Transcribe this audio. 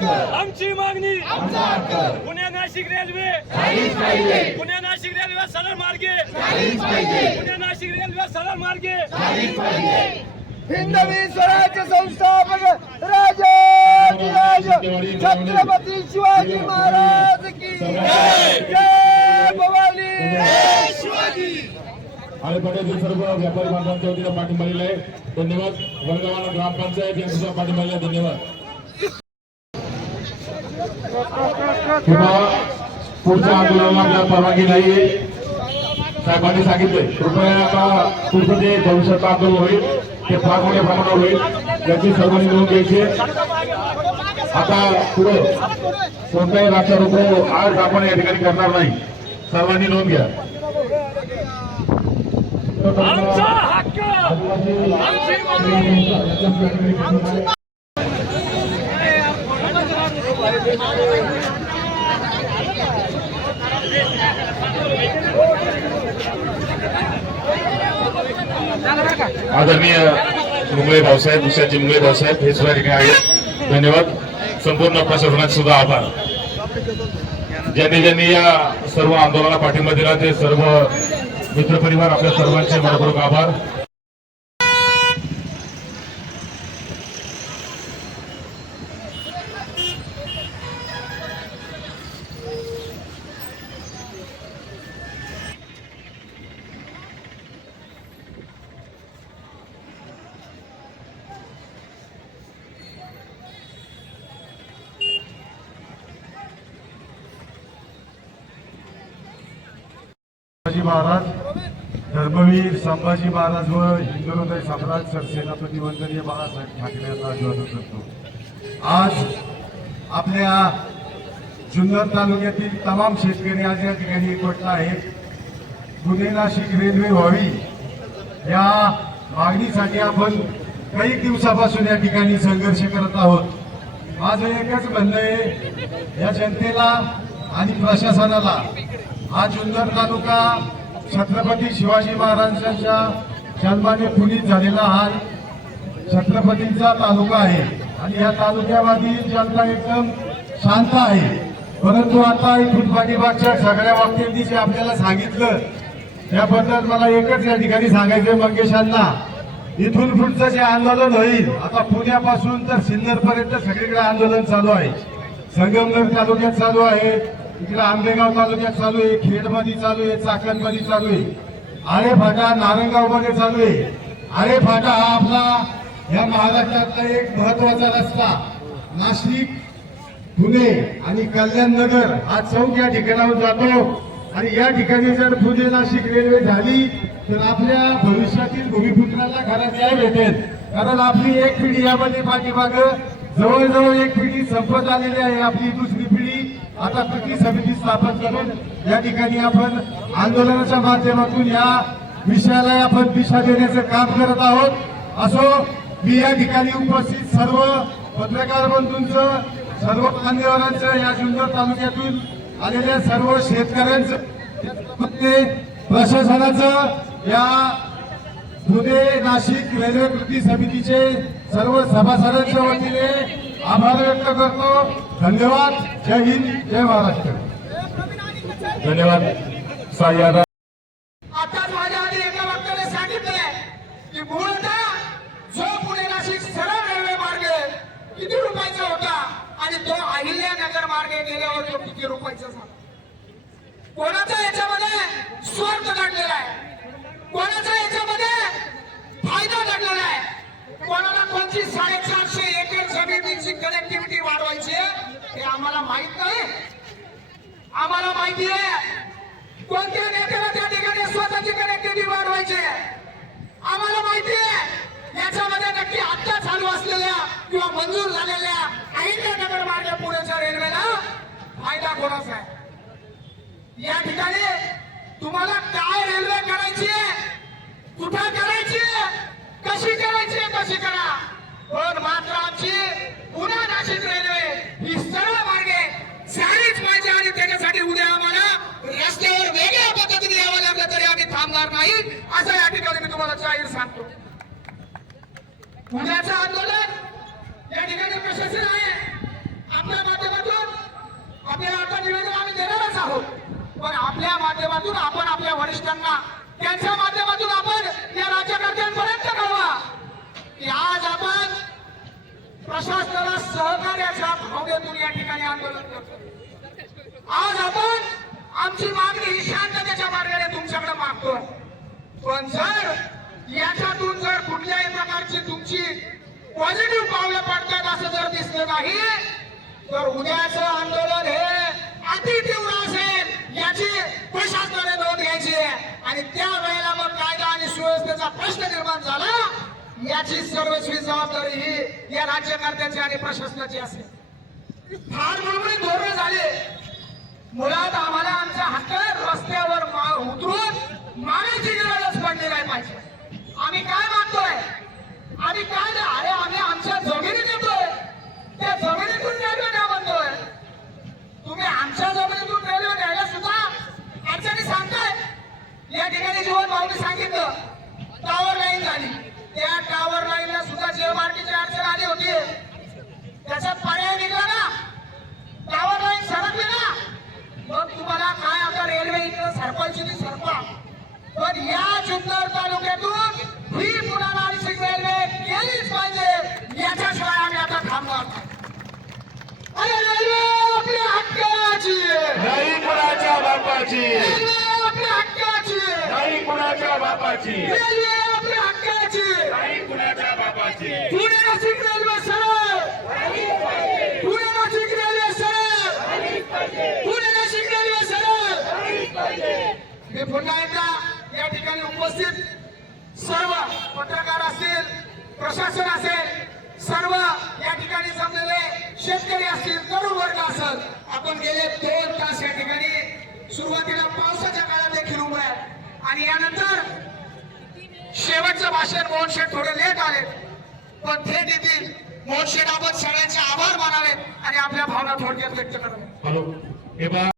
आमची मागणी Pune Nashik railway Pune Nashik railway सरळ मार्गे पुणे नाशिक रेल्वे सरळ मार्गे हिंदवी स्वराज्य संस्थापक राजा छत्रपती शिवाजी महाराज की जय भवानी शिवाजी। आणि पटेल सर्व व्यापारी बांधवांच्या वतीने पाठिंबा दिला आहे। धन्यवाद। वडगाव ग्रामपंचायत यांचा सुद्धा पाठिंबा दिला। धन्यवाद। पुढच्या आंदोलनाला परवानगी नाही साहेबांनी सांगितले। कृपया आता पुढचं जे भविष्याचं आंदोलन होईल ते फार मोठ्या प्रमाणावर होईल, त्याची सर्वांनी नोंद घ्यायची। आता पुढे कोणताही राष्ट्रारोह आज आपण या ठिकाणी करणार नाही, सर्वांनी नोंद घ्या। आमचा हक्क आमची मागणी आदरणीय मुंगळे भाऊसाहेब विषयाचे मुंगळे भाऊसाहेब हे सुद्धा ठिकाणी आहेत। धन्यवाद। संपूर्ण प्रशासनाचे सुद्धा आभार। ज्यांनी ज्यांनी या सर्व आंदोलनाला पाठिंबा दिला ते सर्व मित्रपरिवार आपल्या सर्वांचे मनपूर्वक आभार। संभाजी महाराज धर्मवीर संभाजी महाराज व हिंदुहृदय सम्राट सरसेनापती वंदनीय बाळासाहेब ठाकरे यांना अभिवादन करतो। आज आपल्या जुन्नर तालुक्यातील तमाम शेतकरी आज या ठिकाणी एकवटला आहे। पुणे नाशिक रेल्वे व्हावी या मागणीसाठी आपण काही दिवसापासून या ठिकाणी संघर्ष करत आहोत। माझं एकच म्हणणं आहे या जनतेला आणि प्रशासनाला, हा जुन्नर तालुका छत्रपती शिवाजी महाराजांच्या जन्माने पुनीत झालेला हा छत्रपतींचा तालुका आहे आणि या तालुक्यामधील जनता एकदम शांत आहे। परंतु आता इथून पाठीमागच्या सगळ्या वक्त्यांनी जे आपल्याला सांगितलं त्याबद्दल मला एकच या ठिकाणी सांगायचं मंगेशांना, इथून पुढचं जे आंदोलन होईल आता पुण्यापासून तर सिन्नर पर्यंत सगळीकडे आंदोलन चालू आहे। संगमनेर तालुक्यात चालू आहे, इकडे आंबेगाव तालुक्यात चालू आहे, खेडमध्ये चालू आहे, चाकणमध्ये चालू आहे, आळेफाटा नारायणगाव मध्ये चालू आहे। आळेफाटा हा आपला या महाराष्ट्रातला एक महत्वाचा रस्ता नाशिक पुणे आणि कल्याण नगर हा चौक या ठिकाणावर जातो आणि या ठिकाणी जर पुणे नाशिक रेल्वे झाली तर आपल्या भविष्यातील भूमिपुत्राला खरंच न्याय भेटेल। कारण आपली एक पिढी यामध्ये पाठीमाग जवळजवळ एक पिढी संपत आलेली आहे। आपली दुसरी पिढी आता कृती समिती स्थापन करून या ठिकाणी आपण आंदोलनाच्या माध्यमातून या विषयाला आपण दिशा देण्याचं काम करत आहोत। असो मी या ठिकाणी उपस्थित सर्व पत्रकार बंधूंचं, सर्व मान्यवरांचं, या जुन्नर तालुक्यातून आलेल्या सर्व शेतकऱ्यांचं, प्रशासनाचं, या पुणे नाशिक रेल्वे कृती समितीचे सर्व सभासदांच्या वतीने आभार व्यक्त करतो। धन्यवाद। जय हिंद, जय महाराष्ट्र। धन्यवाद। सायादा आता माझ्या आधी एका वक्त्याने सांगितलंय की मूळतः जो पुणे नाशिक सरळ रेल्वे मार्ग किती रुपयाचा होता आणि तो अहिल्यानगर मार्गे गेल्यावर तो किती रुपयाचा झाला। कोणाचा याच्यामध्ये स्वार्थ घडलेला आहे, कोणाचा याच्यामध्ये फायदा घडलेला आहे, कोणाला कोणती 450 एकर जमिनीची कनेक्टिव्हिटी वाढवायची हे आम्हाला माहित नाही। आम्हाला माहिती आहे कोणत्या नेत्याला त्या ठिकाणी स्वतःची कनेक्टिव्हिटी वाढवायची आम्हाला माहिती आहे। याच्यामध्ये नक्की आता चालू असलेल्या किंवा मंजूर झालेल्या अहिल्यानगर मार्गे पुण्याच्या रेल्वेला फायदा कोणाचा आहे। या ठिकाणी तुम्हाला काय रेल्वे करायची आहे, कुठं करायची आहे, कशी करायची आहे, कशी करा, पण मात्र आमची पुणे नाशिक रेल्वे ही सरळ मार्गे झालीच पाहिजे आणि त्याच्यासाठी उद्या आम्हाला रस्त्यावर वेगळ्या पद्धतीने यावं लागलं तरी आम्ही थांबणार नाही असं या ठिकाणी मी तुम्हाला जाहीर सांगतो। पुण्याचं आंदोलन या ठिकाणी प्रशासन आहे, आपला आहोत, पण आपल्या माध्यमातून आपण आपल्या वरिष्ठांना, त्यांच्या माध्यमातून आपण या राज्यकर्त्यांपर्यंत कळवा की आज आपण प्रशासनाला सहकार्याच्या भावनेतून या ठिकाणी आंदोलन करतो. आज आपण आमची मागणी ही शांततेच्या मार्गाने तुमच्याकडे मागतो. पण जर याच्यातून जर कुठल्याही प्रकारची तुमची पॉझिटिव्ह पावलं पडतात असं जर दिसलं नाही, तर उद्याचं आंदोलन हे अतितीव्र असेल याची प्रशासनाने नोंद घ्यायची आहे. आणि त्यावेळेला मग कायदा आणि सुव्यवस्थेचा प्रश्न निर्माण झाला, याची सर्वस्वी जबाबदारी ही या राज्यकर्त्याची आणि प्रशासनाची असेल. फार बरोबर धोरण झाले. मुळात आम्हाला आमचा हक्क रस्त्यावर उतरून मागायची गरजच पडली नाही पाहिजे. आम्ही काय मागतोय, आम्ही काय नाही, अरे आम्ही आमच्या जमिनी देतोय, त्या जमिनीतून रेल्वे द्या म्हणतोय. तुम्ही आमच्या जमिनीतून रेल्वे द्यायला सुद्धा अडचणी सांगताय. या ठिकाणी जीवन भाऊने सांगितलं टावर लाईन झाली, त्या टावर लाईनला सुद्धा जेएमआरटीची अडचण आली होती. त्याचा पर्याय निघाला ना, टावर लाईन सरकली ना, मग तुम्हाला काय आता रेल्वे इकडे सरपायची ती सरपा. पण या जुन्नर तालुक्यातून ही पुन्हा नाशिक रेल्वे केलीच पाहिजे, याच्याशिवाय आम्ही आता थांबणार नाही. अरे रेल्वे आपल्या हक्काची, नाही कुणाच्या बापाची, रेल्वे आपल्या हक्काची, नाही कुणाच्या बापाची, रेल्वे आपल्या हक्काची. नाही कुणाच्या बापाची. पुणे नाशिक रेल्वे सरळ, पुणे नाशिक रेल्वे सरळ, पुणे नाशिक रेल्वे सरळ. मी पुन्हा एकदा या ठिकाणी उपस्थित सर्व पत्रकार असतील, प्रशासन असेल, सर्व या ठिकाणी जमलेले शेतकरी असतील, तरुण वर्ग असेल, आपण गेले 2 तास या ठिकाणी सुरुवातीला पावसाच्या काळात देखील उभे आहे आणि यानंतर शेवटचं भाषण मोहन शेठ थोडे लेट आले, पण थेट येतील. मोहन शेठ आपण सगळ्यांचे आभार मानावेत आणि आपल्या भावना थोडक्यात व्यक्त कराव्यात. हॅलो हे बा